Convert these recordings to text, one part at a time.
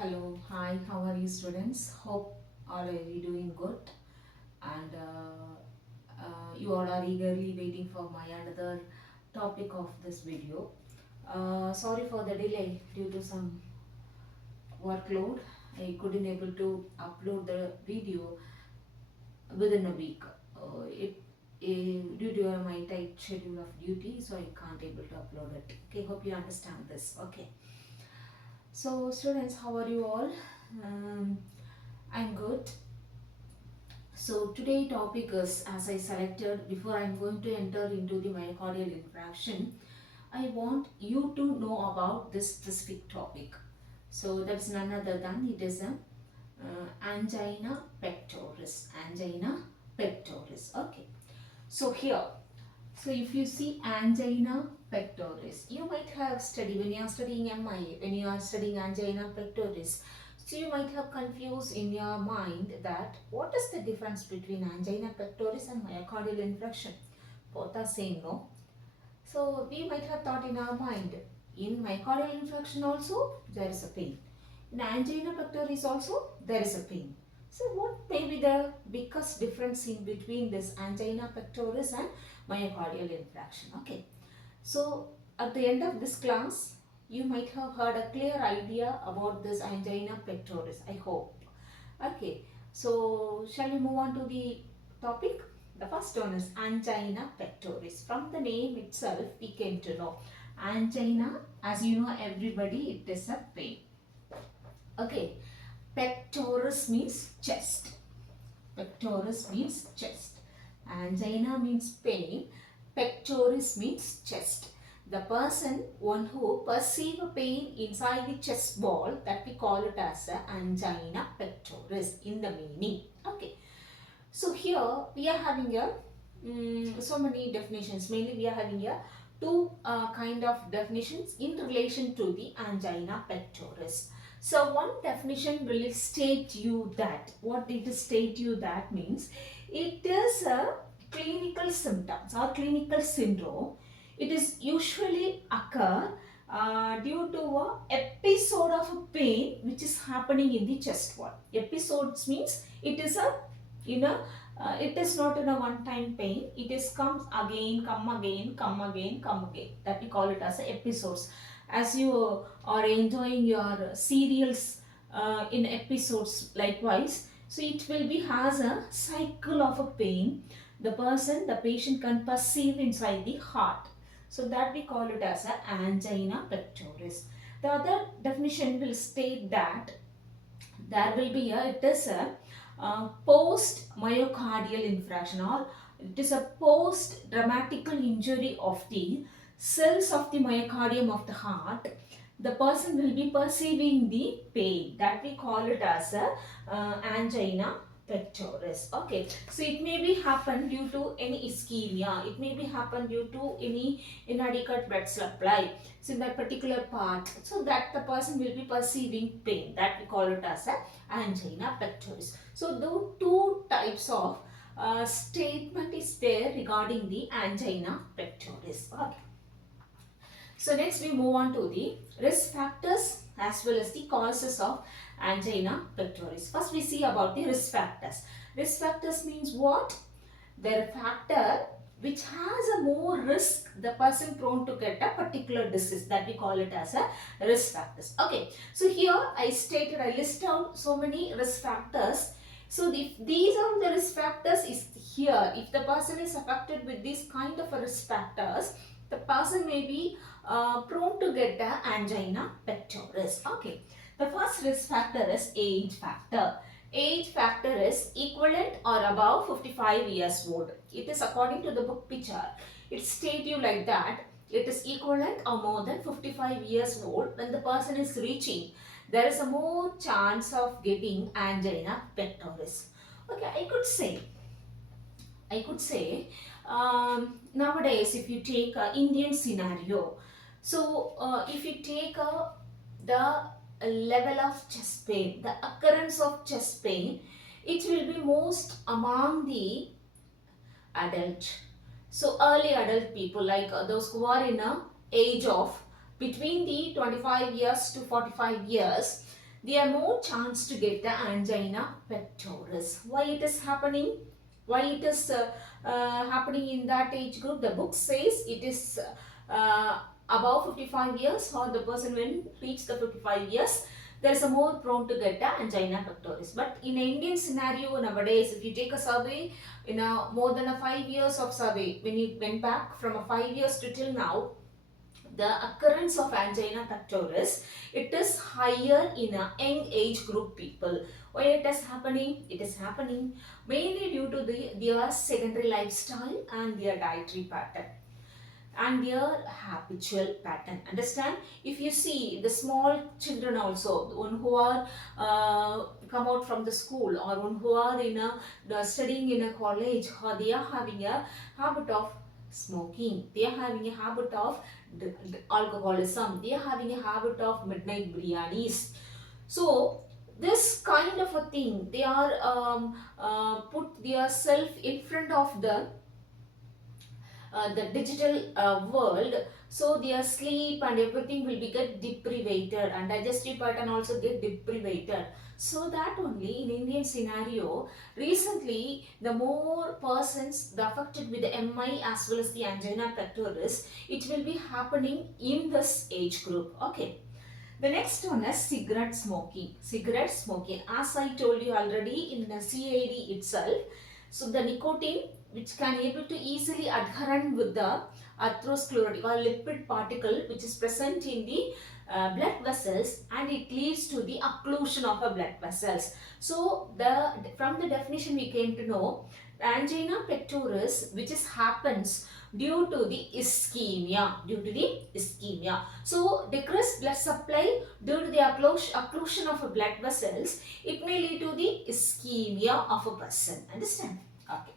Hello, hi, how are you students? Hope all are you doing good and you all are eagerly waiting for my another topic of this video. Sorry for the delay due to some workload. I couldn't able to upload the video within a week. Due to my tight schedule of duty, so I can't able to upload it. Okay, hope you understand this. Okay. So students, how are you all? Um, I'm good. So today topic is, as I selected before I'm going to enter into the myocardial infarction, I want you to know about this specific topic. So that's none other than it is a angina pectoris. Angina pectoris. Okay. So here, so if you see angina pectoris, you might have studied when you are studying MIA, when you are studying angina pectoris. So you might have confused in your mind that what is the difference between angina pectoris and myocardial infarction? Both are same, no? So we might have thought in our mind, in myocardial infarction also there is a pain. In angina pectoris also there is a pain. So what may be the biggest difference in between this angina pectoris and myocardial infarction? Okay. So at the end of this class, you might have heard a clear idea about this angina pectoris, I hope. Okay. So shall we move on to the topic? The first one is angina pectoris. From the name itself, we came to know angina, as you know everybody, it is a pain. Okay. Pectoris means chest. Pectoris means chest. Angina means pain. Pectoris means chest. The person, one who perceive a pain inside the chest wall, that we call it as a angina pectoris in the meaning. Okay. So here we are having a so many definitions. Mainly we are having a two kind of definitions in relation to the angina pectoris. So one definition will state you that, what it state you that means, it is a clinical symptoms or clinical syndrome. It is usually occur due to a episode of a pain which is happening in the chest wall. Episodes means it is a, you know, it is not in a one time pain. It is comes again, come again, come again, come again. That we call it as a episodes. As you are enjoying your serials in episodes likewise, so it will be has a cycle of a pain the person, the patient can perceive inside the heart. So that we call it as a angina pectoris. The other definition will state that there will be a, it is a post myocardial infarction, or it is a post dramatical injury of the cells of the myocardium of the heart. The person will be perceiving the pain, that we call it as a angina pectoris. Okay, so it may be happen due to any ischemia, it may be happen due to any inadequate blood supply, so in that particular part, so that the person will be perceiving pain, that we call it as a angina pectoris. So the two types of statement is there regarding the angina pectoris. Okay. So next we move on to the risk factors as well as the causes of angina pectoris. First we see about the risk factors. Risk factors means what? The factor which has a more risk the person prone to get a particular disease, that we call it as a risk factors. Okay, so here I list out so many risk factors. So if these are the risk factors is here, if the person is affected with these kind of risk factors, the person may be prone to get the angina pectoris. Okay, the first risk factor is age factor. Age factor is equivalent or above 55 years old. It is according to the book picture. It states you like that. It is equivalent or more than 55 years old when the person is reaching. There is a more chance of getting angina pectoris. Okay, I could say nowadays if you take Indian scenario, so if you take the level of chest pain, the occurrence of chest pain, it will be most among the adult. So early adult people, like those who are in a age of between the 25 years to 45 years, they are more chance to get the angina pectoris. Why it is happening? Why it is happening in that age group? The book says it is above 55 years, or the person when reach the 55 years, there is a more prone to get the angina pectoris. But in an Indian scenario nowadays, if you take a survey in a more than a 5 years of survey, when you went back from a 5 years to till now, the occurrence of angina pectoris, it is higher in a young age group people. Why it is happening? It is happening mainly due to their sedentary lifestyle and their dietary pattern and their habitual pattern. Understand? If you see the small children also, the one who are come out from the school, or one who are in the studying in a college, or they are having a habit of smoking, they are having a habit of alcoholism, they are having a habit of midnight biryanis. So this kind of a thing, they are put their self in front of the digital world, so their sleep and everything will be get deprived, and digestive pattern also get deprived. So that only in Indian scenario, recently the more persons the affected with the MI as well as the angina pectoris, it will be happening in this age group. Okay. The next one is cigarette smoking. Cigarette smoking, as I told you already in the CAD itself, so the nicotine which can able to easily adherent with the atherosclerotic or lipid particle which is present in the blood vessels, and it leads to the occlusion of a blood vessels. So from the definition we came to know angina pectoris, which is happens due to the ischemia. So decreased blood supply due to the occlusion of blood vessels, it may lead to the ischemia of a person. Understand? Okay.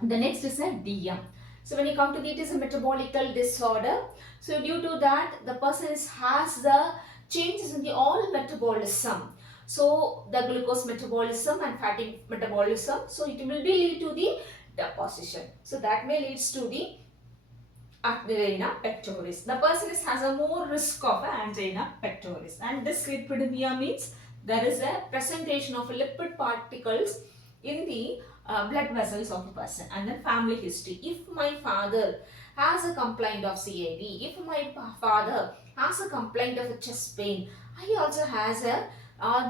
The next is a DM. So when you come to it is a metabolical disorder. So due to that, the person has the changes in the all metabolism. So the glucose metabolism and fatty metabolism. So it will be lead to the deposition. So that may leads to the angina pectoris. The person has a more risk of angina pectoris. And this lipidemia means there is a presentation of lipid particles in the blood vessels of a person. And then family history. If my father has a complaint of CAD, if my father has a complaint of a chest pain, he also has a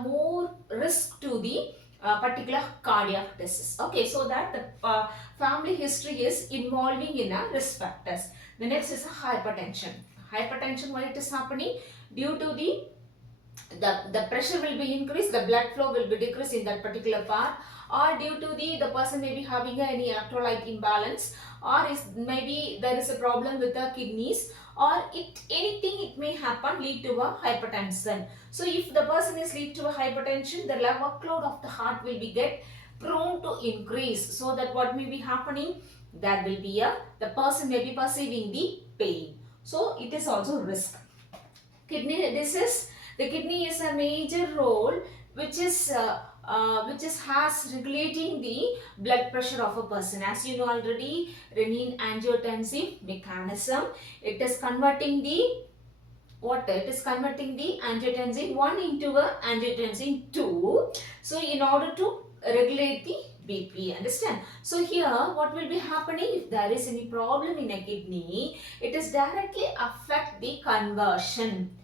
more risk to the particular cardiac disease. Okay, so that the family history is involving in a risk factors. The next is a hypertension. Hypertension, why it is happening? Due to the pressure will be increased, the blood flow will be decreased in that particular part, or due to the person may be having any electrolyte imbalance, or maybe there is a problem with the kidneys, or anything it may happen lead to a hypertension. So if the person is lead to a hypertension, the workload of the heart will be get prone to increase. So that what may be happening, that will be the person may be perceiving the pain. So it is also risk. Kidney disease. The kidney is a major role which is has regulating the blood pressure of a person. As you know already, renin-angiotensin mechanism. It is converting the water. It is converting the angiotensin 1 into a angiotensin 2. So in order to regulate the BP, understand? So here what will be happening if there is any problem in a kidney, it is directly affect the conversion.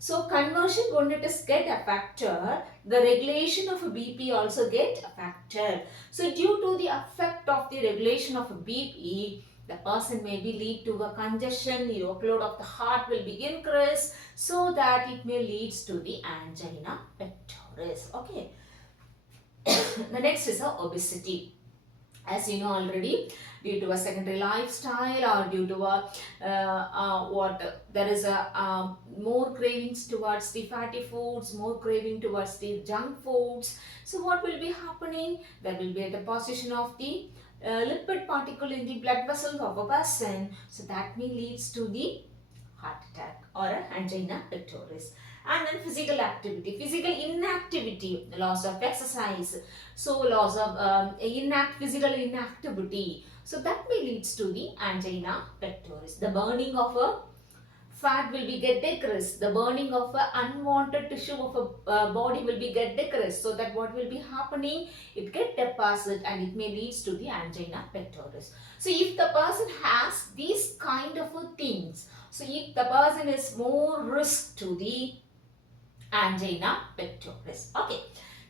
So conversion when it is get affected, the regulation of BP also get affected. So due to the effect of the regulation of BP, the person may be lead to a congestion, the workload of the heart will be increased, so that it may leads to the angina pectoris. Okay. The next is obesity. As you know already, due to a secondary lifestyle, or due to there is a more cravings towards the fatty foods, more craving towards the junk foods. So what will be happening? There will be a deposition of the lipid particle in the blood vessels of a person. So that may leads to the heart attack or angina pectoris. And then physical activity, physical inactivity, loss of exercise, so loss of physical inactivity, so that may leads to the angina pectoris. The burning of a fat will be get decreased. The burning of a unwanted tissue of a body will be get decreased. So that what will be happening? It get deposit and it may leads to the angina pectoris. So if the person has these kind of things, so if the person is more risk to the angina pectoris. Okay.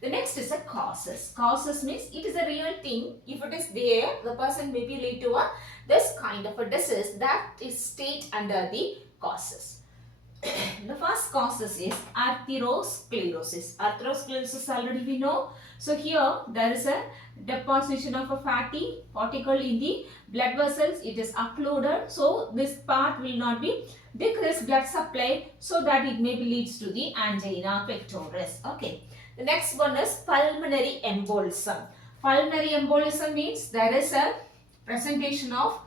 The next is a causes. Causes means it is a real thing. If it is there, the person may be lead to a this kind of a disease that is state under the causes. The first causes is atherosclerosis. Atherosclerosis already we know. So here there is a deposition of a fatty particle in the blood vessels. It is occluded. So this part will not be decreased blood supply, so that it may be leads to the angina pectoris. Okay. The next one is pulmonary embolism. Pulmonary embolism means there is a presentation of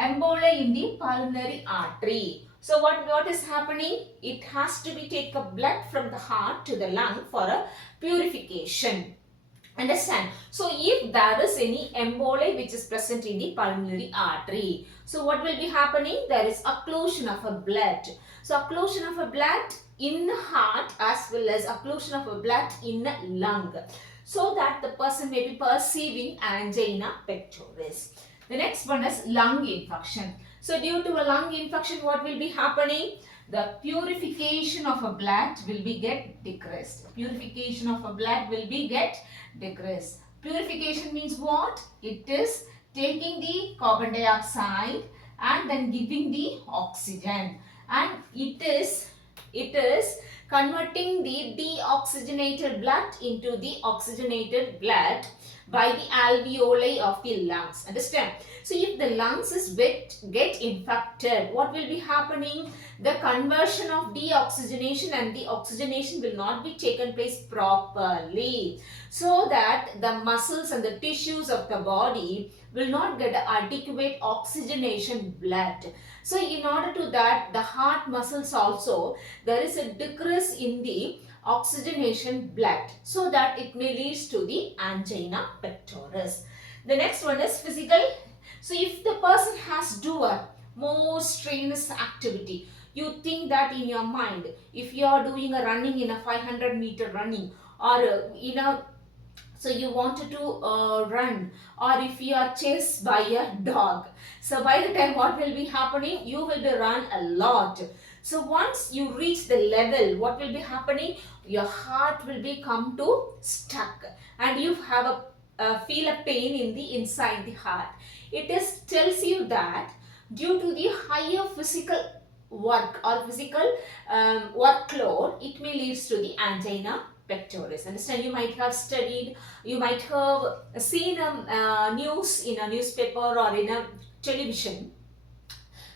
emboli in the pulmonary artery. So what is happening? It has to be take a blood from the heart to the lung for a purification. Understand? So if there is any emboli which is present in the pulmonary artery, so what will be happening? There is occlusion of a blood. So occlusion of a blood in the heart as well as occlusion of a blood in the lung, so that the person may be perceiving angina pectoris. The next one is lung infection. So due to a lung infection, what will be happening? The purification of a blood will be get decreased. Purification of a blood will be get decreased. Purification means what? It is taking the carbon dioxide and then giving the oxygen, and it is converting the deoxygenated blood into the oxygenated blood by the alveoli of the lungs. Understand? So if the lungs is get infected, what will be happening? The conversion of deoxygenation and the oxygenation will not be taken place properly, so that the muscles and the tissues of the body will not get adequate oxygenation blood. So in order to that, the heart muscles also, there is a decrease in the oxygenation blood, so that it may leads to the angina pectoris. The next one is physical. So if the person has do a more strenuous activity, you think that in your mind, if you are doing a running in a 500-meter running, or so you wanted to run, or if you are chased by a dog, so by the time what will be happening? You will be run a lot. So once you reach the level, what will be happening? Your heart will be come to stuck, and you have feel a pain in the inside the heart. It tells you that due to the higher physical work or physical workload, it may leads to the angina pectoris. Understand? You might have studied, you might have seen news in a newspaper or in a television.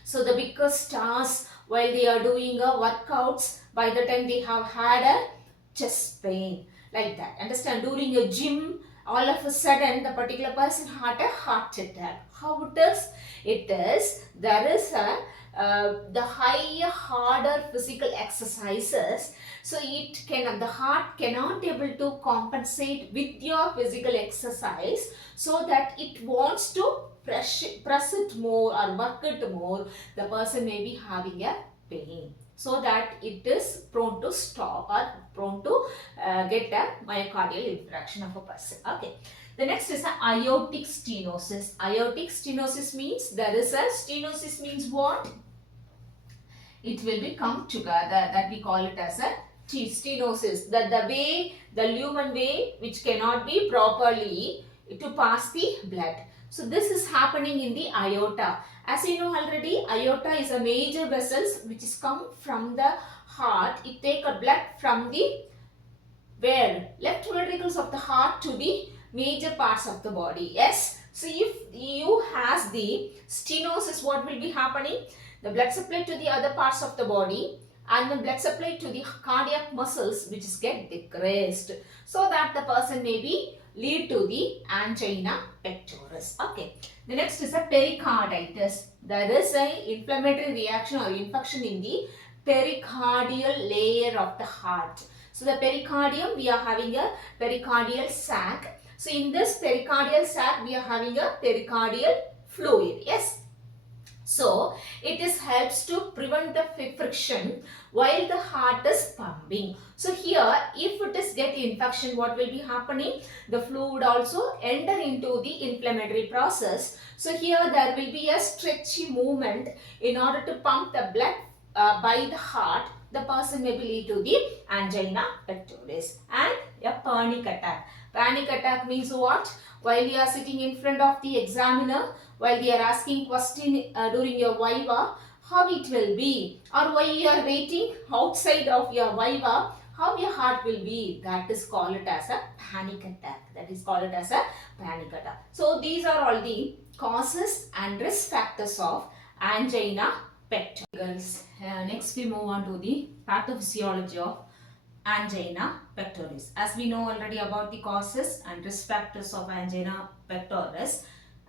So the biggest stars, while they are doing workouts, by the time they have had a chest pain, like that. Understand? During a gym, all of a sudden the particular person had a heart attack. How it is? It is, there is the higher, harder physical exercises. So the heart cannot able to compensate with your physical exercise, so that it wants to press it more or work it more. The person may be having a pain, so that it is prone to stop or prone to get a myocardial infarction of a person. Okay. The next is aortic stenosis. Aortic stenosis means there is a stenosis means what? It will be come together, that we call it as a stenosis. That the lumen way which cannot be properly to pass the blood. So this is happening in the aorta. As you know already, aorta is a major vessels which is come from the heart. It take a blood from the left ventricles of the heart to the major parts of the body. Yes. So if you has the stenosis, what will be happening? The blood supply to the other parts of the body and the blood supply to the cardiac muscles which is get decreased, so that the person may be lead to the angina pectoris. Okay. The next is a pericarditis. There is a inflammatory reaction or infection in the pericardial layer of the heart. So the pericardium, we are having a pericardial sac. So in this pericardial sac, we are having a pericardial fluid. Yes. So it is helps to prevent the friction while the heart is pumping. So here, if it is get infection, what will be happening? The fluid also enter into the inflammatory process. So here there will be a stretchy movement in order to pump the blood by the heart. The person may be lead to the angina pectoris and a panic attack. Panic attack means what? While you are sitting in front of the examiner, while they are asking question during your viva, how it will be, or while you are waiting outside of your viva, how your heart will be. That is called it as a panic attack. That is called it as a panic attack. So these are all the causes and risk factors of angina pectoris. Next we move on to the pathophysiology of angina pectoris. As we know already about the causes and risk factors of angina pectoris,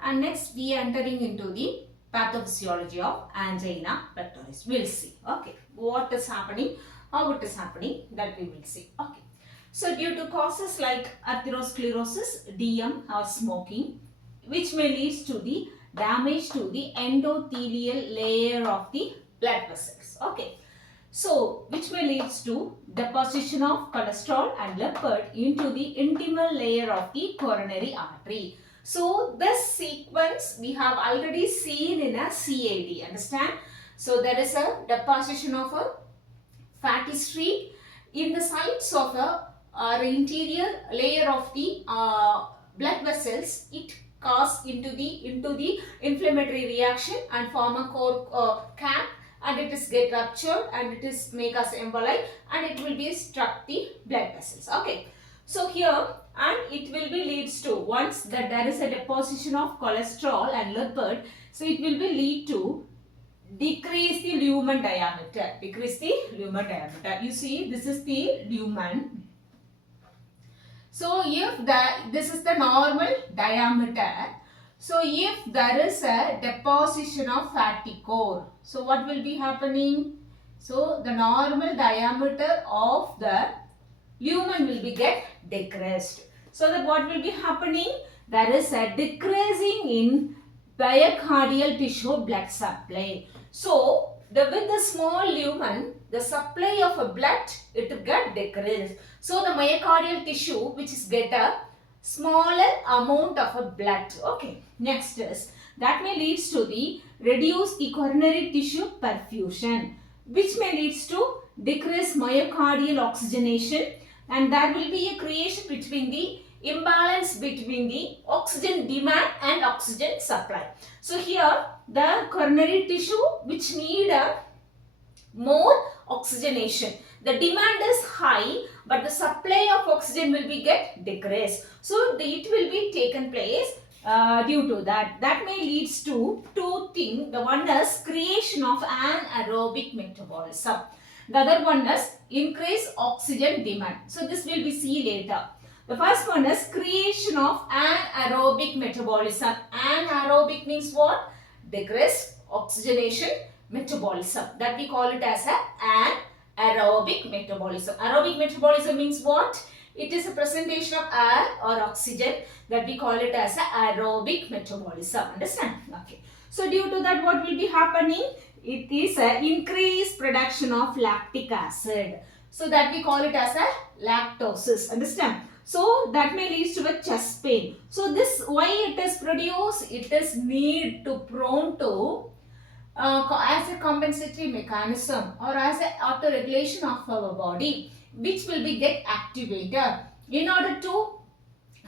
and next we are entering into the pathophysiology of angina pectoris. We'll see. Okay, what is happening, how it is happening, that we will see. Okay, so due to causes like atherosclerosis, DM or smoking, which may lead to the damage to the endothelial layer of the blood vessels. Okay, so which may leads to deposition of cholesterol and lipid into the intimal layer of the coronary artery. So this sequence we have already seen in a CAD, understand? So there is a deposition of a fatty streak in the sides of a interior layer of the blood vessels. It cause into the inflammatory reaction and form a core cap, and it is get ruptured and it is make us emboli and it will be struck the blood vessels. Okay, so here, and it will be leads to, once that there is a deposition of cholesterol and lipid, so it will be lead to decrease the lumen diameter. Decrease the lumen diameter. You see, this is the lumen. So if this is the normal diameter, so if there is a deposition of fatty core, so what will be happening? So the normal diameter of the lumen will be get decreased. So that what will be happening? There is a decreasing in myocardial tissue blood supply. So with the small lumen, the supply of a blood, it will get decreased. So the myocardial tissue which is get a smaller amount of a blood. Okay, next is that may leads to the reduce the coronary tissue perfusion, which may leads to decrease myocardial oxygenation, and there will be a creation between the imbalance between the oxygen demand and oxygen supply. So here the coronary tissue which need a more oxygenation, the demand is high but the supply of oxygen will be get decreased. So it will be taken place due to that. That may leads to two things. The one is creation of anaerobic metabolism. The other one is increase oxygen demand. So this will be see later. The first one is creation of anaerobic metabolism. Anaerobic means what? Decrease oxygenation metabolism. That we call it as an aerobic metabolism. Aerobic metabolism means what? It is a presentation of air or oxygen, that we call it as aerobic metabolism. Understand? Okay. So due to that, what will be happening? It is an increased production of lactic acid. So that we call it as a lactosis. Understand? So that may lead to a chest pain. So this, why it is produced? It is need to prone to as a compensatory mechanism or as an auto-regulation of our body, which will be get activated in order to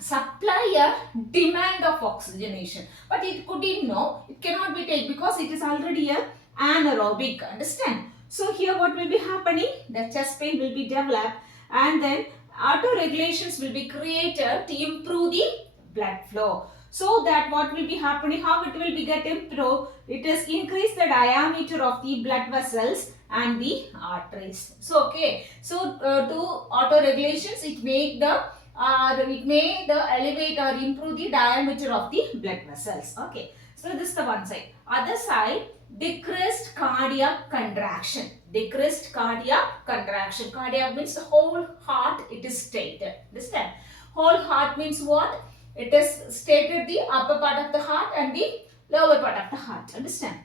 supply a demand of oxygenation. But it couldn't know, it cannot be taken because it is already a anaerobic. Understand? So here what will be happening? The chest pain will be developed, and then auto-regulations will be created to improve the blood flow. So that what will be happening, how it will be get improved? It is increase the diameter of the blood vessels and the arteries. So okay, so to auto-regulations, it make the elevate or improve the diameter of the blood vessels. Okay, so this is the one side. Other side, decreased cardiac contraction. Decreased cardiac contraction. Cardiac means the whole heart, it is stated. Understand? Whole heart means what? It is stated the upper part of the heart and the lower part of the heart. Understand?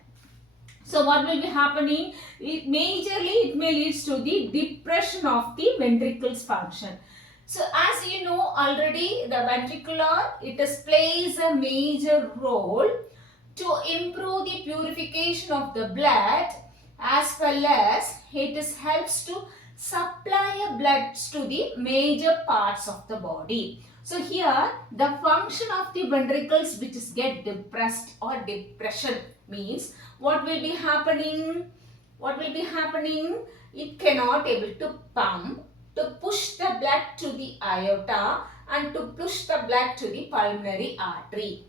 So what will be happening? It may leads to the depression of the ventricles function. So as you know already, the ventricular, it is plays a major role to improve the purification of the blood, as well as it is helps to supply a blood to the major parts of the body. So here the function of the ventricles which is get depressed or depression means what will be happening? What will be happening? It cannot able to pump, to push the blood to the aorta and to push the blood to the pulmonary artery.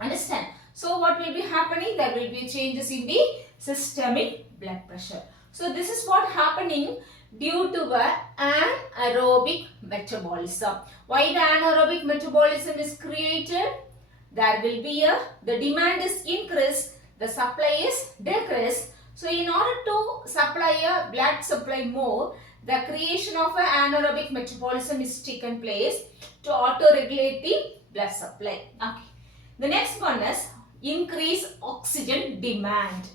Understand? So what will be happening? There will be changes in the systemic blood pressure. So this is what happening due to the anaerobic metabolism. Why the anaerobic metabolism is created? There will be the demand is increased, the supply is decreased. So in order to supply a blood supply more, the creation of an anaerobic metabolism is taken place to auto-regulate the blood supply. Okay. The next one is increase oxygen demand.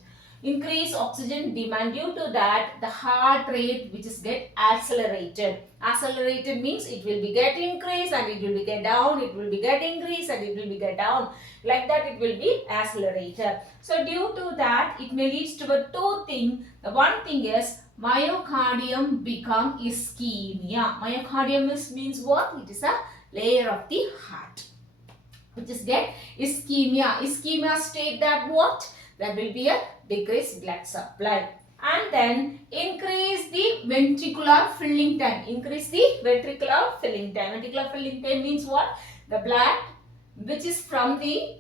Increase oxygen demand, due to that the heart rate which is get accelerated. Accelerated means it will be get increase and it will be get down, it will be get increase and it will be get down. Like that it will be accelerated. So due to that it may lead to a two things. The one thing is myocardium become ischemia. Myocardium means what? It is a layer of the heart which is get ischemia. Ischemia state that what? There will be a decreased blood supply. And then increase the ventricular filling time. Increase the ventricular filling time. Ventricular filling time means what? The blood which is from the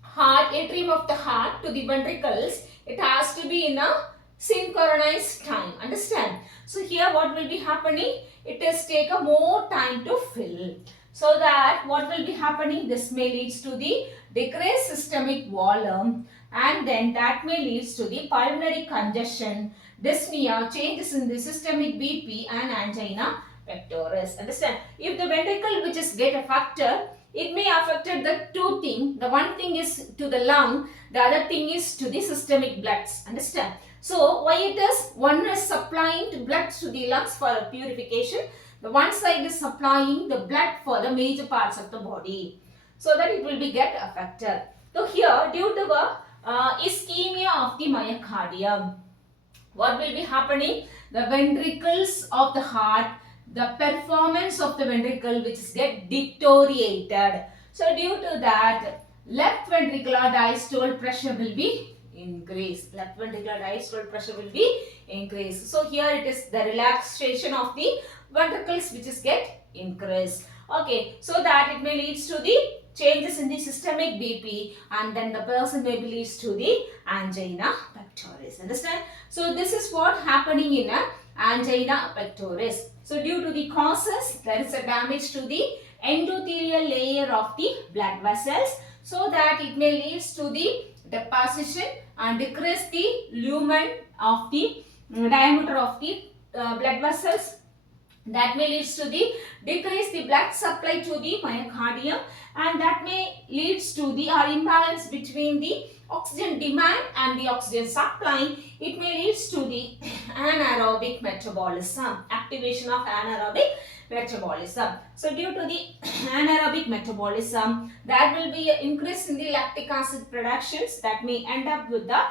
heart, atrium of the heart to the ventricles, it has to be in a synchronized time. Understand? So here what will be happening? It is take a more time to fill. So that what will be happening? This may leads to the decreased systemic volume, and then that may leads to the pulmonary congestion, dyspnea, changes in the systemic BP and angina pectoris. Understand? If the ventricle which is get affected, it may affect the two things. The one thing is to the lung, the other thing is to the systemic bloods. Understand? So why it is? One is supplying blood to the lungs for purification. The one side is supplying the blood for the major parts of the body, so that it will be get affected. So here due to the ischemia of the myocardium, what will be happening? The ventricles of the heart, the performance of the ventricle which is get deteriorated. So due to that left ventricular diastole pressure will be increased. Left ventricular diastole pressure will be increased. So here it is the relaxation of the ventricles which is get increased. Okay, so that it may leads to the changes in the systemic BP, and then the person may be leads to the angina pectoris. Understand? So this is what happening in a angina pectoris. So due to the causes, there is a damage to the endothelial layer of the blood vessels, so that it may leads to the deposition and decrease the lumen of the diameter of the blood vessels. That may leads to the decrease the blood supply to the myocardium, and that may leads to the imbalance between the oxygen demand and the oxygen supply. It may leads to the anaerobic metabolism, activation of anaerobic metabolism. So due to the anaerobic metabolism, there will be an increase in the lactic acid productions that may end up with the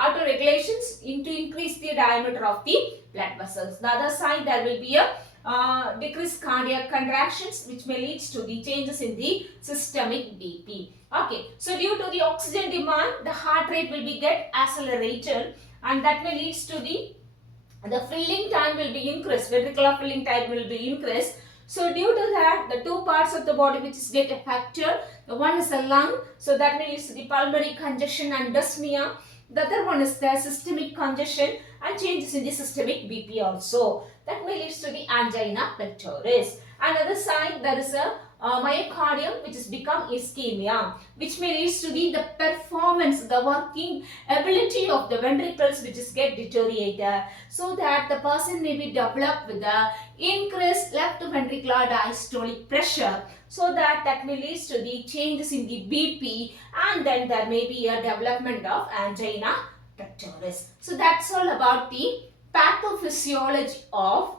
auto-regulations to increase the diameter of the blood vessels. The other side there will be a decreased cardiac contractions which may lead to the changes in the systemic BP. Okay, so due to the oxygen demand, the heart rate will be get accelerated, and that may leads to the filling time will be increased, ventricular filling time will be increased. So due to that, the two parts of the body which is get affected, the one is the lung, so that may lead to the pulmonary congestion and dyspnea. The other one is the systemic congestion, and changes in the systemic BP also. That may lead to the angina pectoris. Another side, there is a myocardium which has become ischemia, which may lead to the performance, the working ability of the ventricles which is get deteriorated, so that the person may be developed with the increased left ventricular diastolic pressure, so that may lead to the changes in the BP, and then there may be a development of angina pectoris. So that's all about the pathophysiology of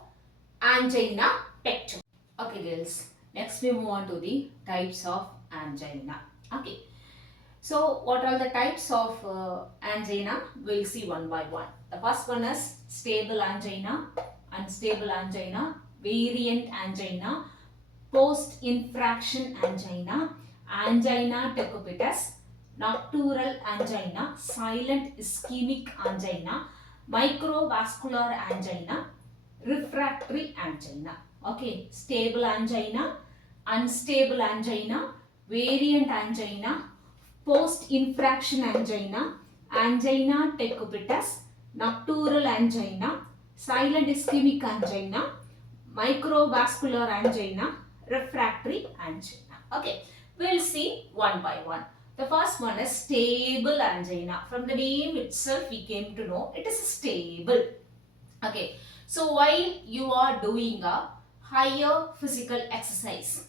angina pectoris. Okay girls, next we move on to the types of angina. Okay, so what are the types of angina? We'll see one by one. The first one is stable angina, unstable angina, variant angina, post-infraction angina, angina decubitus, nocturnal angina, silent ischemic angina, microvascular angina, refractory angina. Okay, stable angina, unstable angina, variant angina, post-infraction angina, angina decubitus, nocturnal angina, silent ischemic angina, microvascular angina, refractory angina. Okay, we'll see one by one. The first one is stable angina. From the name itself, we came to know it is stable. Okay, so while you are doing a higher physical exercise,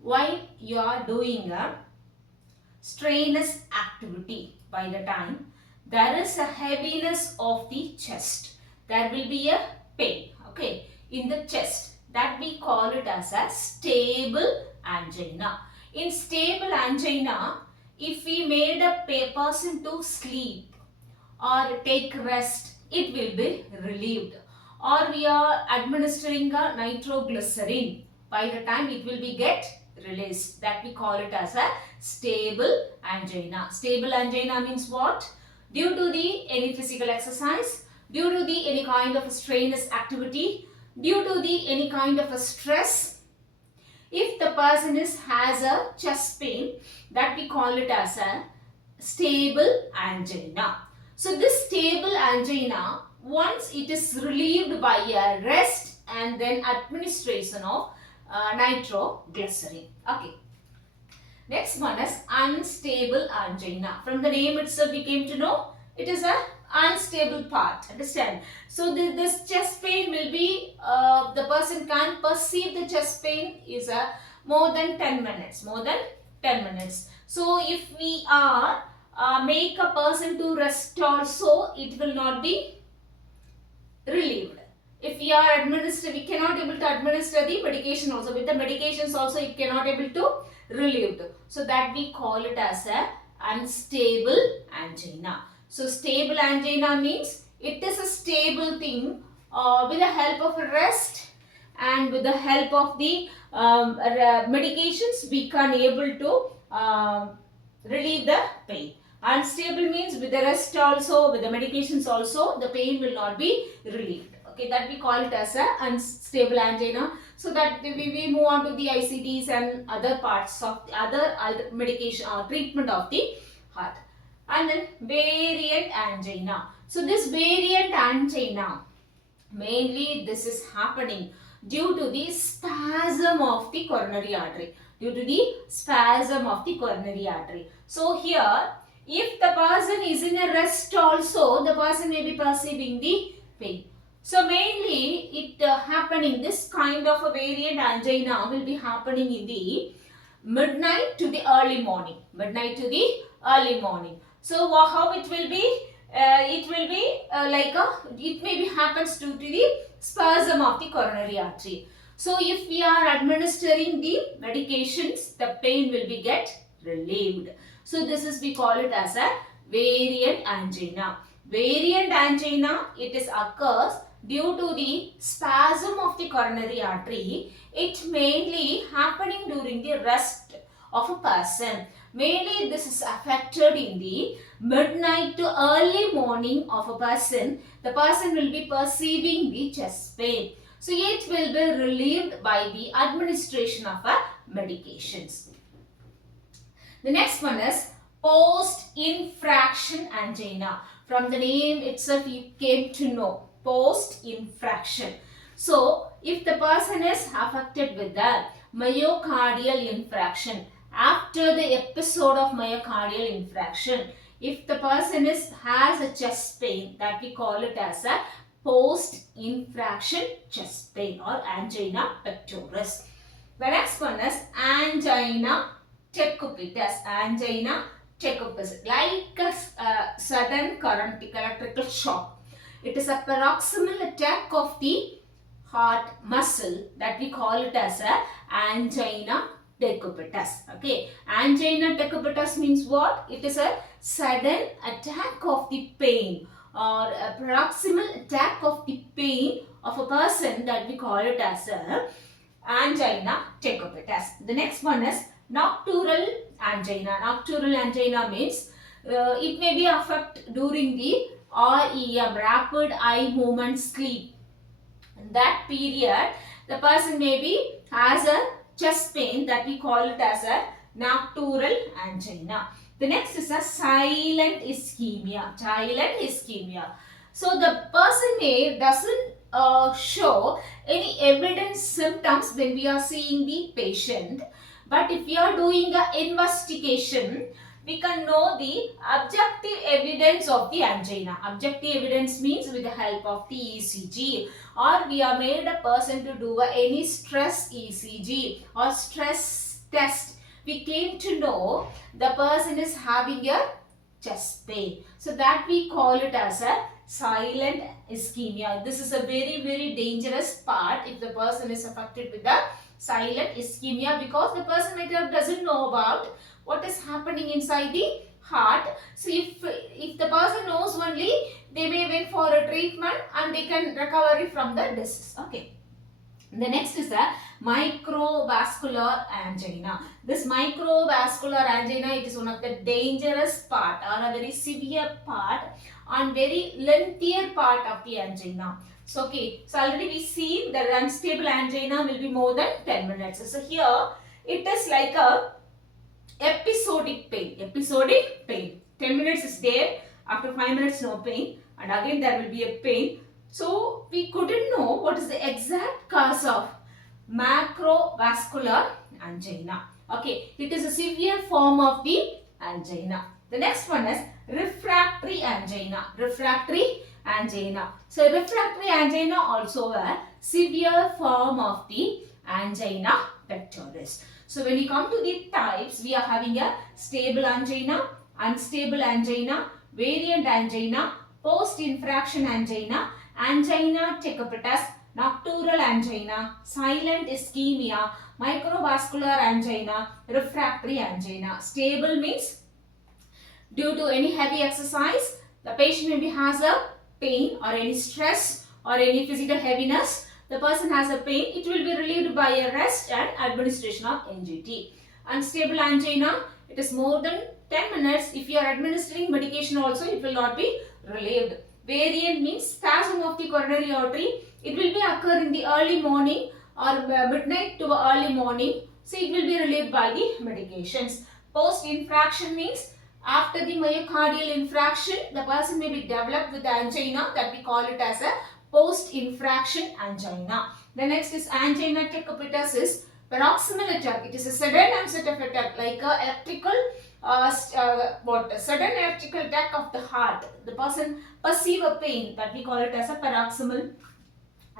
while you are doing a strenuous activity, by the time there is a heaviness of the chest, there will be a pain, okay, in the chest, that we call it as a stable angina. In stable angina, if we made a person to sleep or take rest, it will be relieved. Or we are administering a nitroglycerin, by the time it will be get released, that we call it as a stable angina. Stable angina means what? Due to the any physical exercise, due to the any kind of strenuous activity, due to the any kind of a stress, if the person has a chest pain, that we call it as a stable angina. So this stable angina, once it is relieved by a rest and then administration of nitroglycerin. Okay. Next one is unstable angina. From the name itself, we came to know it is a unstable part. Understand? So this chest pain will be, the person can't perceive the chest pain is more than 10 minutes. More than 10 minutes. So if we are make a person to rest also, it will not be relieved. If we are we cannot able to administer the medication also. With the medications also, it cannot able to relieved. So that we call it as a unstable angina. So stable angina means it is a stable thing, with the help of rest and with the help of the medications, we can able to relieve the pain. Unstable means with the rest also, with the medications also, the pain will not be relieved. Okay, that we call it as a unstable angina. So that we move on to the ICDs and other parts of the other medication or treatment of the heart. And then variant angina. So this variant angina, mainly this is happening due to the spasm of the coronary artery. Due to the spasm of the coronary artery. So here, if the person is in a rest also, the person may be perceiving the pain. So mainly it happening, this kind of a variant angina will be happening in the midnight to the early morning. Midnight to the early morning. So how it will be? It will be it may be happens due to the spasm of the coronary artery. So if we are administering the medications, the pain will be get relieved. So this is, we call it as a variant angina. Variant angina, it is occurs due to the spasm of the coronary artery. It mainly happening during the rest of a person. Mainly this is affected in the midnight to early morning of a person. The person will be perceiving the chest pain. So it will be relieved by the administration of medications. The next one is post-infraction angina. From the name itself, you came to know post-infraction. So, if the person is affected with the myocardial infarction, after the episode of myocardial infarction, if the person has a chest pain, that we call it as a post-infraction chest pain or angina pectoris. The next one is angina decubitus. Angina decubitus, like a sudden current electrical shock. It is a paroxysmal attack of the heart muscle, that we call it as a angina decubitus. Okay, angina decubitus means what? It is a sudden attack of the pain or a paroxysmal attack of the pain of a person, that we call it as a angina decubitus. The next one is nocturnal angina. Nocturnal angina means it may be affect during the REM, rapid eye movement sleep. In that period, the person maybe has a chest pain, that we call it as a nocturnal angina. The next is a silent ischemia. Silent ischemia. So the person doesn't show any evidence symptoms when we are seeing the patient, but if we are doing an investigation, we can know the objective evidence of the angina. Objective evidence means with the help of the ECG, or we have made a person to do any stress ECG or stress test. We came to know the person is having a chest pain. So that we call it as a silent ischemia. This is a very, very dangerous part if the person is affected with the silent ischemia, because the person doesn't know about what is happening inside the heart. So if the person knows only, they may wait for a treatment and they can recover from the disease. Okay. The next is a microvascular angina. This microvascular angina, it is one of the dangerous part or a very severe part and very lengthier part of the angina. So okay, so already we see the unstable angina will be more than 10 minutes. So here it is like a episodic pain. Episodic pain. 10 minutes is there, after 5 minutes no pain, and again there will be a pain. So we couldn't know what is the exact cause of macrovascular angina. Okay, it is a severe form of the angina. The next one is refractory angina. Refractory angina. So refractory angina also a severe form of the angina pectoris. So when we come to the types, we are having a stable angina, unstable angina, variant angina, post-infraction angina, angina decubitus, nocturnal angina, silent ischemia, microvascular angina, refractory angina. Stable means due to any heavy exercise, the patient maybe has a pain or any stress or any physical heaviness. The person has a pain, it will be relieved by a rest and administration of NGT. Unstable angina, it is more than 10 minutes. If you are administering medication also, it will not be relieved. Variant means spasm of the coronary artery. It will be occur in the early morning or midnight to early morning. So it will be relieved by the medications. Post-infraction means after the myocardial infarction, the person may be developed with the angina, that we call it as a post-infraction angina. The next is angina decubitus is paroxysmal attack. It is a sudden onset of attack, like a electrical sudden electrical attack of the heart. The person perceive a pain, that we call it as a paroxysmal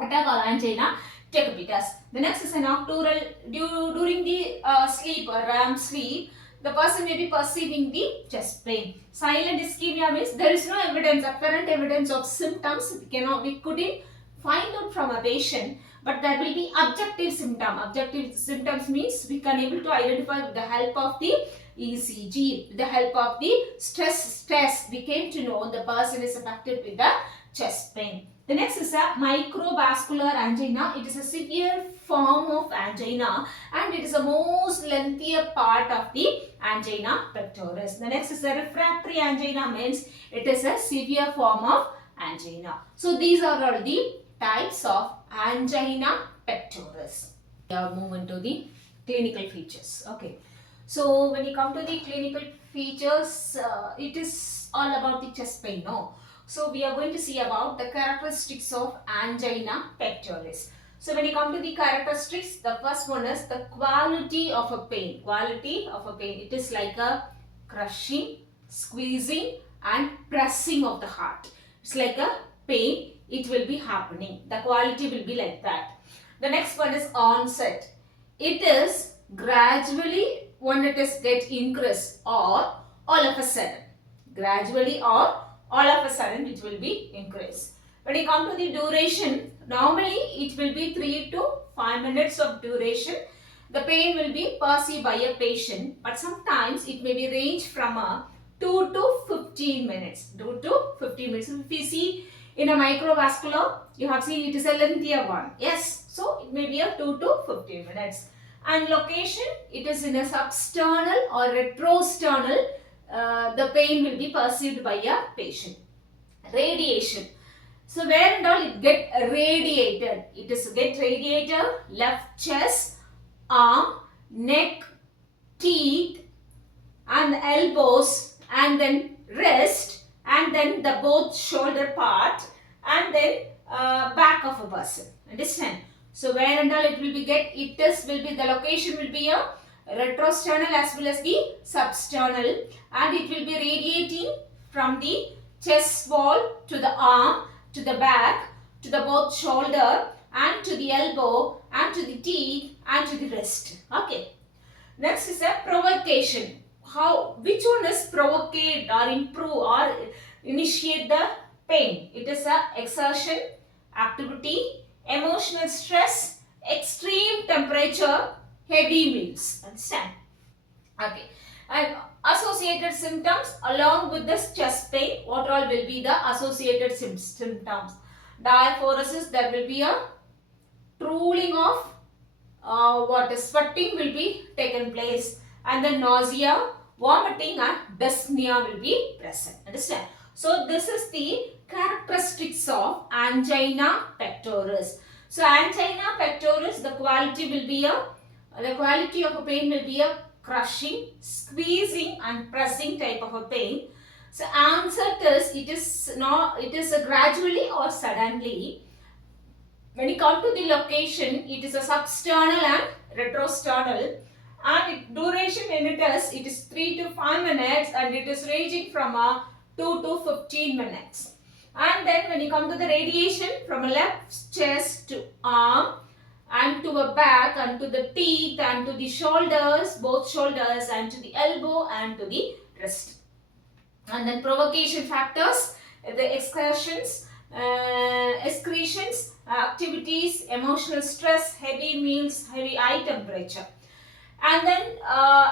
attack or angina decubitus. The next is a nocturnal. During the sleep or REM sleep, the person may be perceiving the chest pain. Silent ischemia means there is no evidence, apparent evidence of symptoms. We couldn't find out from a patient, but there will be objective symptom. Objective symptoms means we can able to identify with the help of the ECG, with the help of the stress test. We came to know the person is affected with the chest pain. The next is a microvascular angina. It is a severe form of angina and it is the most lengthier part of the angina pectoris. The next is a refractory angina, means it is a severe form of angina. So these are all the types of angina pectoris. Now move into the clinical features. Okay. So when you come to the clinical features, it is all about the chest pain, no? So we are going to see about the characteristics of angina pectoris. So when you come to the characteristics, the first one is the quality of a pain. Quality of a pain. It is like a crushing, squeezing and pressing of the heart. It's like a pain. It will be happening. The quality will be like that. The next one is onset. It is gradually when it is get increase or all of a sudden. Gradually or all of a sudden it will be increase. When you come to the duration, normally it will be 3 to 5 minutes of duration. The pain will be perceived by a patient, but sometimes it may be range from 2 to 15 minutes. 2 to 15 minutes. If we see in a microvascular, you have seen it is a lengthier one. Yes, so it may be a 2 to 15 minutes. And location, it is in a substernal or retrosternal. The pain will be perceived by a patient. Radiation. So where and all it get radiated? It is get radiated left chest, arm, neck, teeth and elbows and then wrist and then the both shoulder part and then back of a person. Understand? So where and all it will be get, the location will be a retrosternal as well as the substernal and it will be radiating from the chest wall to the arm, to the back, to the both shoulder and to the elbow and to the teeth and to the wrist. Okay. Next is a provocation. Which one is provocate or improve or initiate the pain? It is a exertion, activity, emotional stress, extreme temperature, heavy meals. Understand? Okay. And associated symptoms along with this chest pain, what all will be the associated symptoms? Diaphoresis, there will be a drooling of sweating will be taken place and then nausea, vomiting and dyspnea will be present. Understand? So this is the characteristics of angina pectoris. So angina pectoris, the quality of a pain will be a crushing, squeezing and pressing type of a pain. So onset is, it is a gradually or suddenly. When you come to the location, it is a substernal and retrosternal and duration when it is 3 to 5 minutes and it is ranging from 2 to 15 minutes. And then when you come to the radiation, from a left chest to arm and to a back and to the teeth and to the shoulders, both shoulders and to the elbow and to the wrist. And then provocation factors, the excretions, activities, emotional stress, heavy meals, heavy eye temperature. And then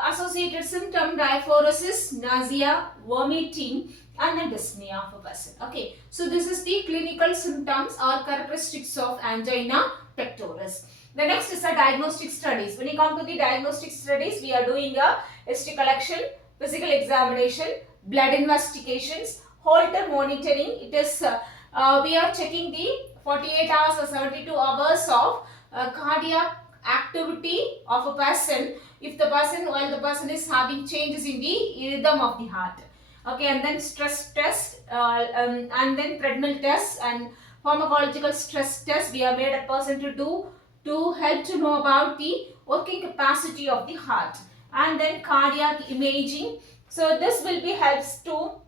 associated symptom, diaphoresis, nausea, vomiting and then dyspnea of a person. Okay, so this is the clinical symptoms or characteristics of angina pectoris. The next is a diagnostic studies. When you come to the diagnostic studies, we are doing a history collection, physical examination, blood investigations, Holter monitoring. It is we are checking the 48 hours or 72 hours of cardiac activity of a person while the person is having changes in the rhythm of the heart. Okay, and then stress test and then treadmill test and pharmacological stress test we have made a person to do to help to know about the working capacity of the heart, and then cardiac imaging. So this will be helps to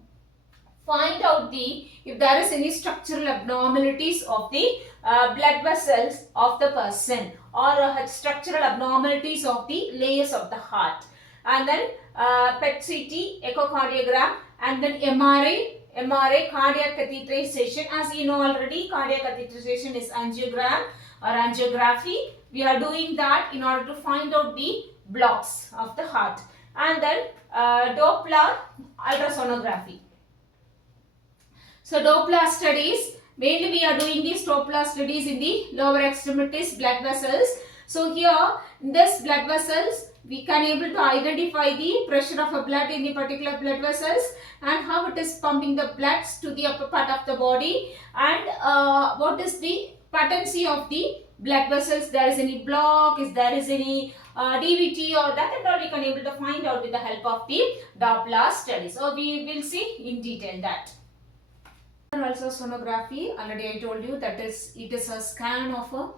find out if there is any structural abnormalities of the blood vessels of the person or structural abnormalities of the layers of the heart. And then PET-CT, echocardiogram, and then MRI, cardiac catheterization. As you know already, cardiac catheterization is angiogram or angiography. We are doing that in order to find out the blocks of the heart. And then Doppler ultrasonography. So Doppler studies, mainly we are doing these Doppler studies in the lower extremities blood vessels. So here in this blood vessels, we can able to identify the pressure of a blood in the particular blood vessels and how it is pumping the blood to the upper part of the body, and what is the patency of the blood vessels, there is any block, is there is any DVT or that and all we can able to find out with the help of the Doppler study. So we will see in detail that. Also sonography, already I told you that it is a scan of a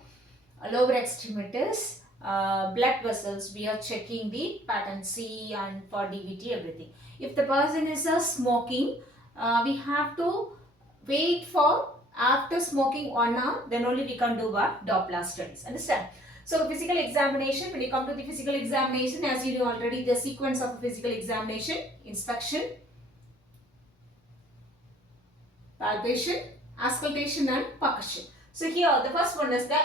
lower extremities, blood vessels. We are checking the pattern C and for DVT everything. If the person is smoking, we have to wait for after smoking 1 hour, then only we can do a Doppler studies. Understand? So physical examination, when you come to the physical examination, as you know already, the sequence of physical examination: inspection, palpation, auscultation and percussion. So here the first one is the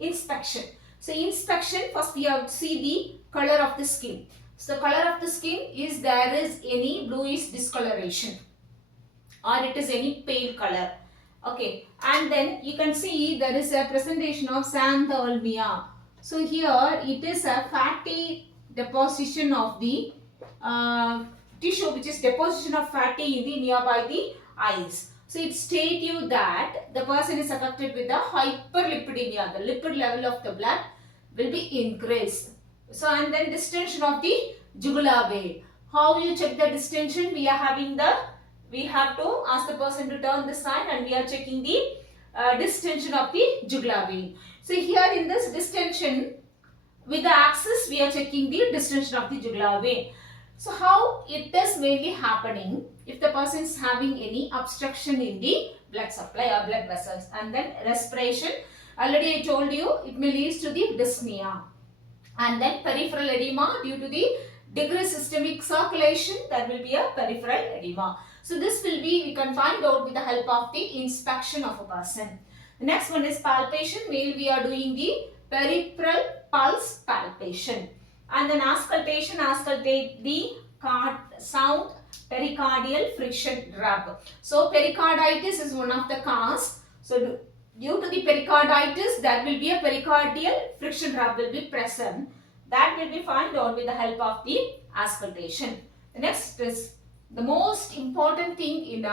inspection. So inspection, first we have to see the color of the skin. So the color of the skin is there is any bluish discoloration or it is any pale color. Okay, and then you can see there is a presentation of xanthoma. So here it is a fatty deposition of the tissue, which is deposition of fatty in the nearby the eyes. So it states you that the person is affected with the hyperlipidemia. The lipid level of the blood will be increased. So and then distension of the jugular vein. How you check the distension? We have to ask the person to turn this side and we are checking the distension of the jugular vein. So here in this distension, with the axis we are checking the distension of the jugular vein. So how it is mainly happening if the person is having any obstruction in the blood supply or blood vessels. And then respiration, already I told you, it may lead to the dyspnea. And then peripheral edema, due to the decreased systemic circulation, there will be a peripheral edema. So this will be, we can find out with the help of the inspection of a person. The next one is palpation, where we are doing the peripheral pulse palpation. And then auscultation, auscultate the sound pericardial friction rub. So pericarditis is one of the cause. So due to the pericarditis, there will be a pericardial friction rub will be present. That will be found out with the help of the auscultation. The next is the most important thing in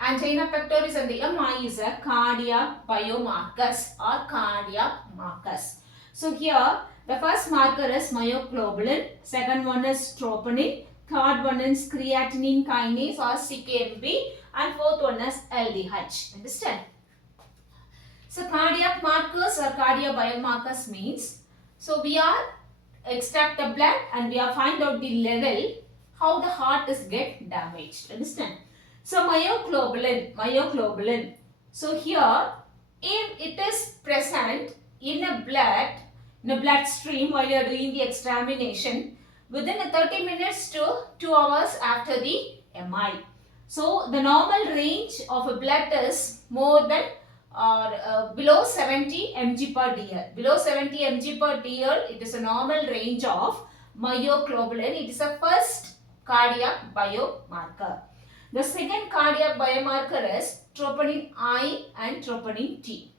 angina pectoris and the MI is a cardiac biomarkers or cardiac markers. So here the first marker is myoglobin, second one is troponin, third one is creatinine kinase or CKMB, and fourth one is LDH. Understand? So cardiac markers or cardiac biomarkers means, so we are extract the blood and we are find out the level how the heart is get damaged. Understand? So myoglobin. So here if it is present in a blood stream while you are doing the examination within 30 minutes to 2 hours after the MI. So the normal range of a blood is more than or below 70 mg per dl. Below 70 mg per dl, it is a normal range of myoglobin. It is a first cardiac biomarker. The second cardiac biomarker is troponin I and troponin T.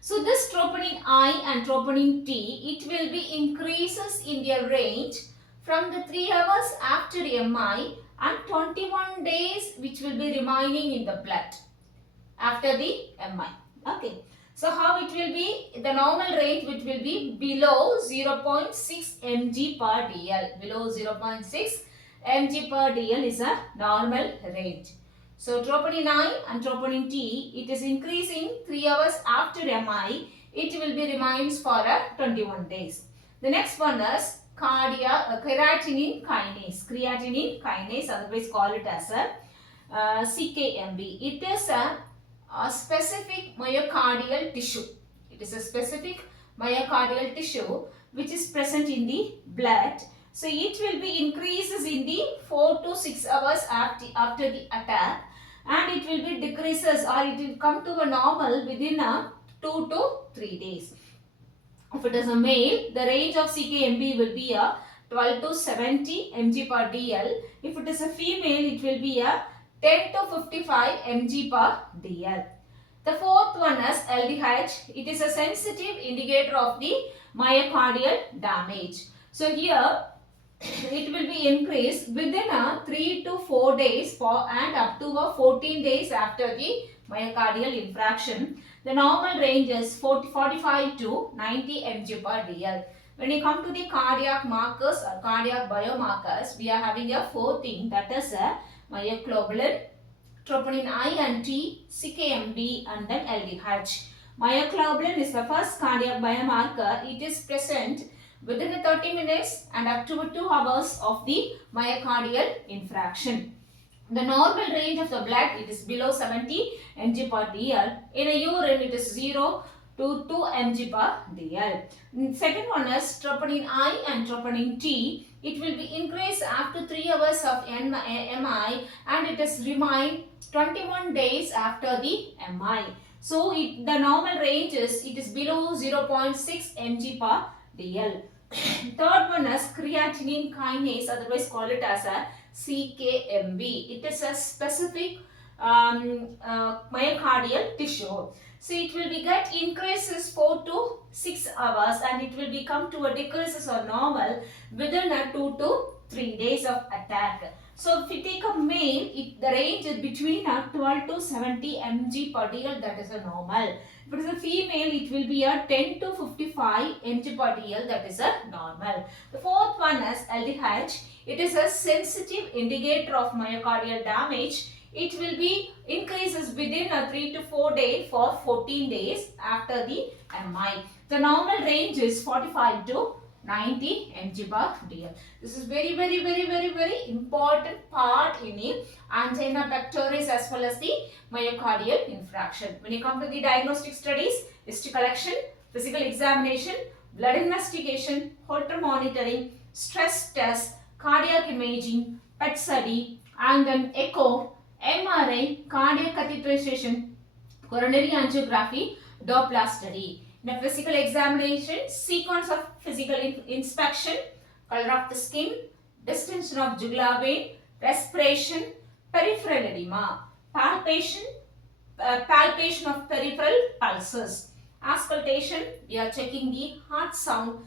So this troponin I and troponin T, it will be increases in their range from the 3 hours after MI and 21 days which will be remaining in the blood after the MI. Okay. So how it will be? The normal range which will be below 0.6 mg per dl. Below 0.6 mg per dl is a normal range. So troponin I and troponin T, it is increasing 3 hours after MI. It will be remains for 21 days. The next one is creatinine kinase, otherwise call it as a CKMB. It is a specific myocardial tissue. It is a specific myocardial tissue which is present in the blood. So it will be increases in the 4 to 6 hours after the attack, and it will be decreases or it will come to a normal within 2 to 3 days. If it is a male, the range of CKMB will be 12 to 70 mg per dl. If it is a female, it will be 10 to 55 mg per dl. The fourth one is LDH. It is a sensitive indicator of the myocardial damage. So here it will be increased within 3 to 4 days and up to 14 days after the myocardial infarction. The normal range is 45 to 90 mg per dl. When you come to the cardiac markers or cardiac biomarkers, we are having a fourth thing, that is a myoglobin, troponin I and T, CKMB and then LDH. Myoglobin is the first cardiac biomarker. It is present within 30 minutes and up to 2 hours of the myocardial infarction. The normal range of the blood, it is below 70 mg per dl. In a urine, it is 0 to 2 mg per dl. Second one is troponin I and troponin T. It will be increased after 3 hours of MI and it is remain 21 days after the MI. So the normal range is, it is below 0.6 mg per dl. Third one is creatinine kinase, otherwise call it as a CKMB. It is a specific myocardial tissue. So it will be get increases 4 to 6 hours and it will become to a decreases or normal within a 2 to 3 days of attack. So if we take a male, the range is between 12 to 70 mg per dl, that is a normal. If it is a female, it will be a 10 to 55 mg per dl, that is a normal. The fourth one is LDH. It is a sensitive indicator of myocardial damage. It will be increases within 3 to 4 days for 14 days after the MI. The normal range is 45 to 90 mg per dl. This is very important part in the angina pectoris as well as the myocardial infarction. When you come to the diagnostic studies, history collection, physical examination, blood investigation, Holter monitoring, stress test, cardiac imaging, PET study, and then echo, MRI, cardiac catheterization, coronary angiography, Doppler study. In a physical examination, sequence of physical inspection, color of the skin, distension of jugular vein, respiration, peripheral edema, palpation of peripheral pulses. Auscultation, we are checking the heart sound,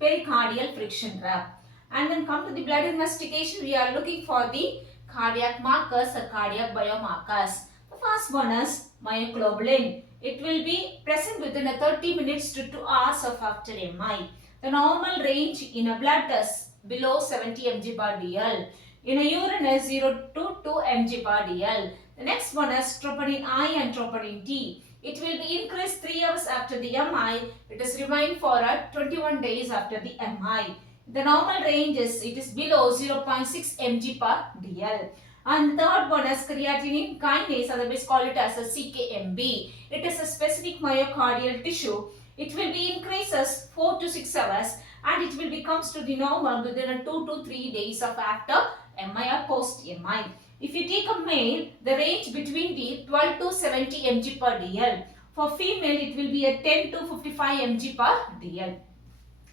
pericardial friction rate. And then come to the blood investigation, we are looking for the cardiac markers or cardiac biomarkers. The first one is myoglobin. It will be present within 30 minutes to 2 hours of after MI. The normal range in a blood is below 70 mg per dl. In a urine is 0 to 2 mg per dl. The next one is troponin I and troponin T. It will be increased 3 hours after the MI. It is remain for 21 days after the MI. The normal range is, it is below 0.6 mg per dl. And the third one is creatinine kinase, otherwise call it as a CKMB. It is a specific myocardial tissue. It will be increases 4 to 6 hours and it will becomes to the normal within 2 to 3 days of after MI or post MI. If you take a male, the range between the 12 to 70 mg per dl. For female, it will be a 10 to 55 mg per dl.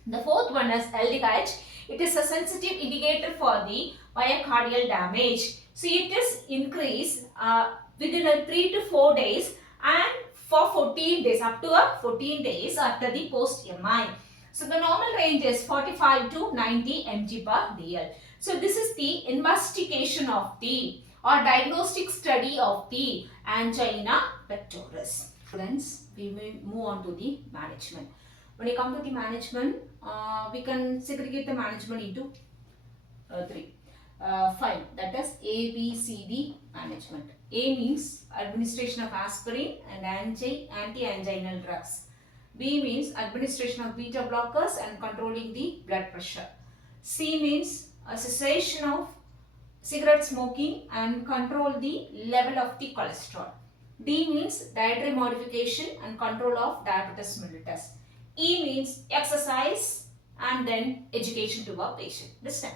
The fourth one is LDH. It is a sensitive indicator for the myocardial damage. So it is increased within 3 to 4 days and for 14 days, up to 14 days after the post-MI. So the normal range is 45 to 90 mg per dl. So this is the investigation of the or diagnostic study of the angina pectoris. Friends, we will move on to the management. When you come to the management, we can segregate the management into 5. That is A, B, C, D management. A means administration of aspirin and anti-anginal drugs. B means administration of beta blockers and controlling the blood pressure. C means a cessation of cigarette smoking and control the level of the cholesterol. D means dietary modification and control of diabetes mellitus. E means exercise and then education to our patient. Understand?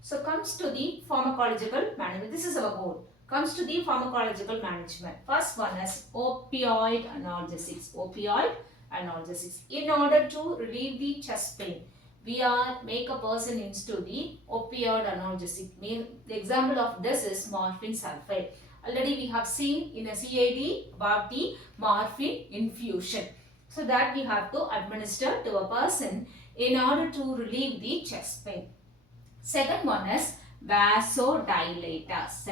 So comes to the pharmacological management. This is our goal. Comes to the pharmacological management. First one is opioid analgesics. Opioid analgesics. In order to relieve the chest pain, we are make a person into the opioid analgesic. The example of this is morphine sulfate. Already we have seen in a CAD about the morphine infusion. So that we have to administer to a person in order to relieve the chest pain. Second one is vasodilators.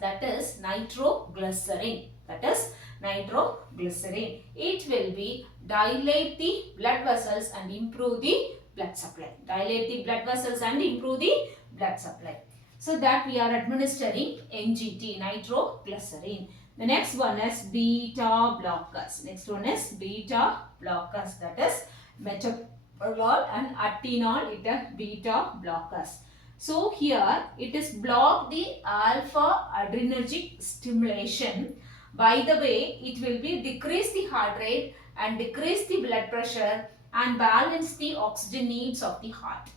That is nitroglycerin. that is nitroglycerin. It will be dilate the blood vessels and improve the blood supply. Dilate the blood vessels and improve the blood supply. So that we are administering NGT, nitroglycerin. The next one is beta blockers. Next one is beta blockers, that is metoprolol and atenolol, it is beta blockers. So here it is block the alpha adrenergic stimulation. By the way, it will be decrease the heart rate and decrease the blood pressure and balance the oxygen needs of the heart.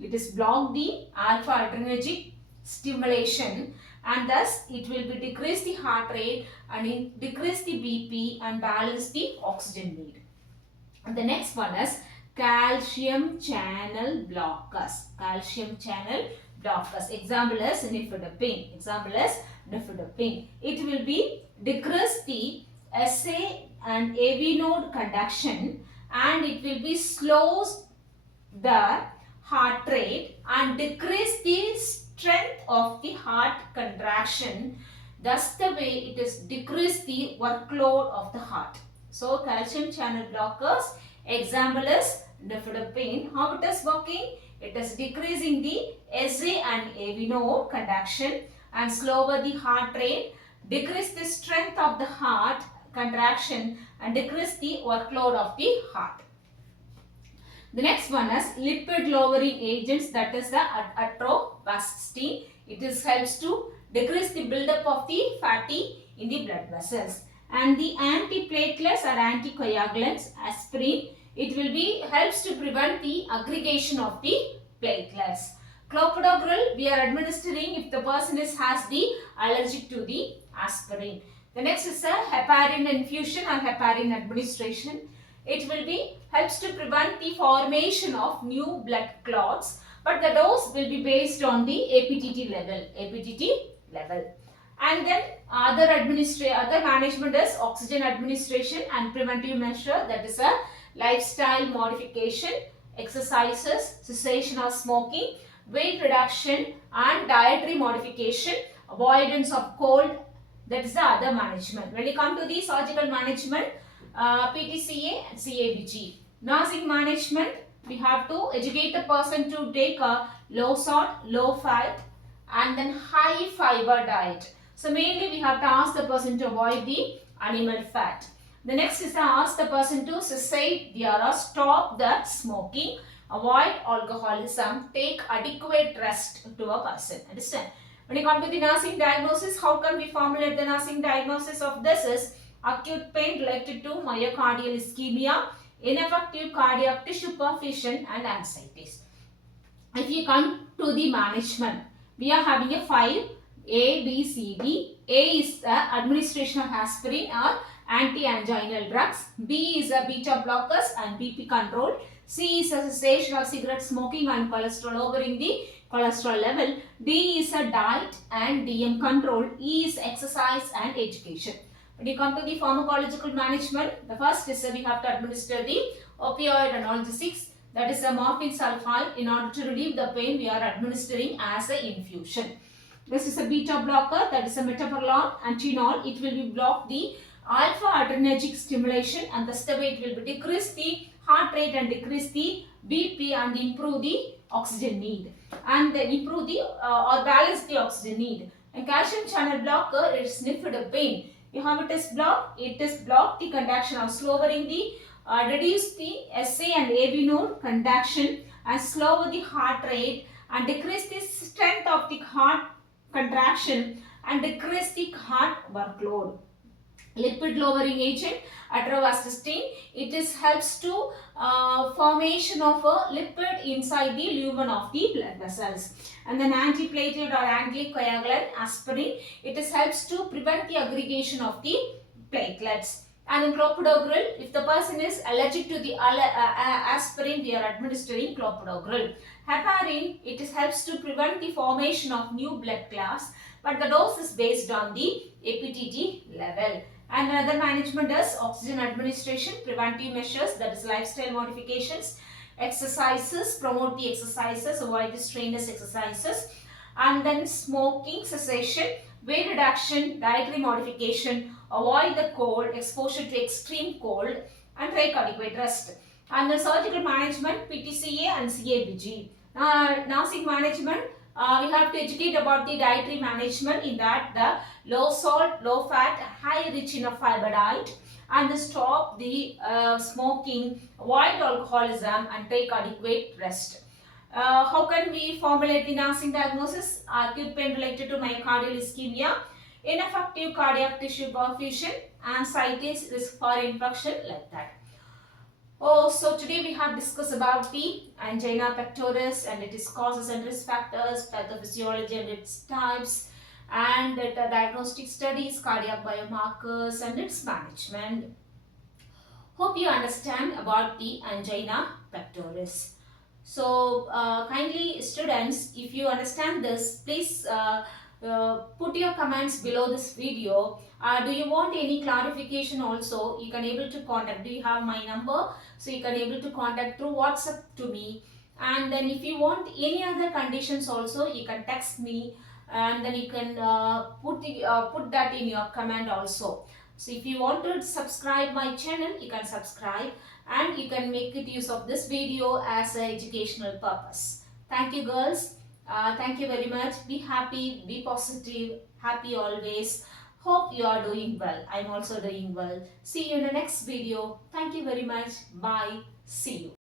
It is block the alpha adrenergic stimulation, and thus it will be decrease the heart rate and decrease the BP and balance the oxygen need. And the next one is calcium channel blockers. Calcium channel blockers. Example is nifedipine. Example is nifedipine. It will be decrease the SA and AV node conduction, and it will be slows the heart rate and decrease the strength of the heart contraction. Thus the way it is decrease the workload of the heart. So calcium channel blockers, example is nifedipine. How it is working? It is decreasing the SA and AV node conduction and slower the heart rate, decrease the strength of the heart contraction and decrease the workload of the heart. The next one is lipid lowering agents, that is the atorvastatin. It helps to decrease the buildup of the fatty in the blood vessels. And the antiplatelets or anticoagulants, aspirin, it will be helps to prevent the aggregation of the platelets. Clopidogrel we are administering if the person has the allergic to the aspirin. The next is a heparin infusion or heparin administration. It will be helps to prevent the formation of new blood clots, but the dose will be based on the APTT level. And then other management is oxygen administration and preventive measure, that is a lifestyle modification, exercises, cessation of smoking, weight reduction and dietary modification, avoidance of cold, that is the other management. When you come to the surgical management, PTCA and CABG. Nursing management, we have to educate the person to take a low salt, low fat and then high fiber diet. So mainly we have to ask the person to avoid the animal fat. The next is to ask the person to cessate or stop the smoking, avoid alcoholism, take adequate rest to a person. Understand? When you come to the nursing diagnosis, how can we formulate the nursing diagnosis of this is acute pain related to myocardial ischemia, ineffective cardiac tissue perfusion and anxieties. If you come to the management, we are having a 5 A, B, C, D. A is the administration of aspirin or anti-anginal drugs. B is a beta blockers and BP control. C is a cessation of cigarette smoking and cholesterol, lowering the cholesterol level. D is a diet and DM control. E is exercise and education. When you come to the pharmacological management, the first is we have to administer the opioid analgesics, that is a morphine sulfide. In order to relieve the pain, we are administering as an infusion. This is a beta blocker, that is a metoprolol, atenolol. It will be block the alpha adrenergic stimulation and thus the way it will be decrease the heart rate and decrease the BP and improve the oxygen need and improve the or balance the oxygen need. And calcium channel blocker is nifedipine. How it is blocked? It is block the conduction or slowing the reduce the SA and AV node conduction and slow the heart rate and decrease the strength of the heart contraction and decrease the heart workload. Lipid lowering agent atorvastatin, it helps to formation of a lipid inside the lumen of the blood vessels. And then antiplatelet or anticoagulant aspirin, it helps to prevent the aggregation of the platelets. And in clopidogrel, if the person is allergic to the aspirin, we are administering clopidogrel. Heparin, it helps to prevent the formation of new blood clots, but the dose is based on the APTT level. And another management is oxygen administration, preventive measures, that is lifestyle modifications, exercises, promote the exercises, avoid the strenuous exercises, and then smoking cessation, weight reduction, dietary modification, avoid the cold, exposure to extreme cold, and take adequate rest. And the surgical management, PTCA and CABG. Nursing management, we have to educate about the dietary management, in that the low salt, low fat, high rich in a fiber diet, and stop the smoking, avoid alcoholism, and take adequate rest. How can we formulate the nursing diagnosis? Acute pain related to myocardial ischemia, ineffective cardiac tissue perfusion, anxieties, risk for infection, like that. Oh, so today we have discussed about the angina pectoris and its causes and risk factors, pathophysiology and its types, and the diagnostic studies, cardiac biomarkers and its management. Hope you understand about the angina pectoris. So kindly students, if you understand this, please put your comments below this video. Do you want any clarification also? You can able to contact. Do you have my number? So you can able to contact through WhatsApp to me. And then if you want any other conditions also, you can text me, and then you can put that in your comment also. So if you want to subscribe my channel, you can subscribe, and you can make it use of this video as an educational purpose. Thank you girls. Thank you very much. Be happy, be positive, happy always. Hope you are doing well. I'm also doing well. See you in the next video. Thank you very much. Bye. See you.